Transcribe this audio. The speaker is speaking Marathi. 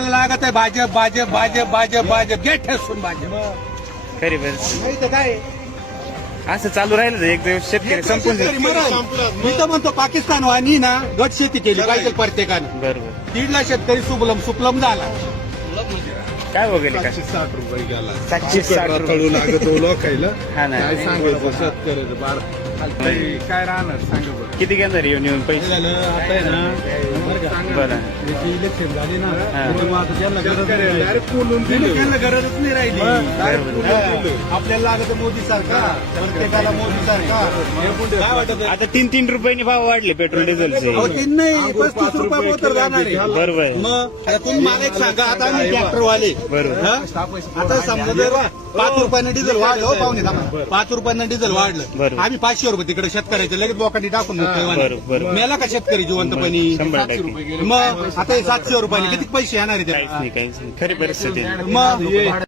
लागत आहे भाजप भाजप भाजप भाजप भाजप गेट ठेसून भाजप खरी बर नाही तर काय असं चालू राहिलं तर एक दिवस शेतकरी संपून जाईल. मी तर म्हणतो पाकिस्तान वाणी ना गट शेती केली पाहिजे प्रत्येकानं. बरोबर 1.5 शेतकरी सुफलम झाला. काय वगैरे काय 760 रुपये गेला 760 रुपये. कळू लागतो लोकायला हा ना काय सांगायचं शेतकऱ्याचं बार काय राहणार सांगा बरं. किती घेणार येऊन येऊन पैसे झालं आता आहे ना बरं इलेक्शन झाली ना हा. त्यामुळे आता त्यांना गरज नाही. शेतकऱ्याला direct बोलून दिलं. त्यांना गरजच नाही राहिली. direct बोलून दिलं. आपल्याला लागत मोदी सरकार प्रत्येकाला मोदी सरकार काय वाटत आता 3-3 रुपयांनी भाव वाढले पेट्रोल डिझेलचे. अहो तीन नाही 35 रुपये पोतर जाणार आहे. बरोबर मग आता तुम्ही मला एक सांगा आता आम्ही ट्रॅक्टरवाले बरोबर आता समजा जर 5 रुपयानं डिझेल वाढलं हो पाहुणे थांबा. 5 रुपयानं डिझेल वाढलं बरोबर. आम्ही 500 रुपये तिकडे शेतकऱ्याचे लगेच लोकांनी टाकून बरोबर. मेला का शेतकरी जिवंतपणी 100%. मग आता हे 700 रुपयाने किती पैसे येणार आहे काहीच त्याला? नाही काहीच नाही खरी परिस्थिती आहे. मग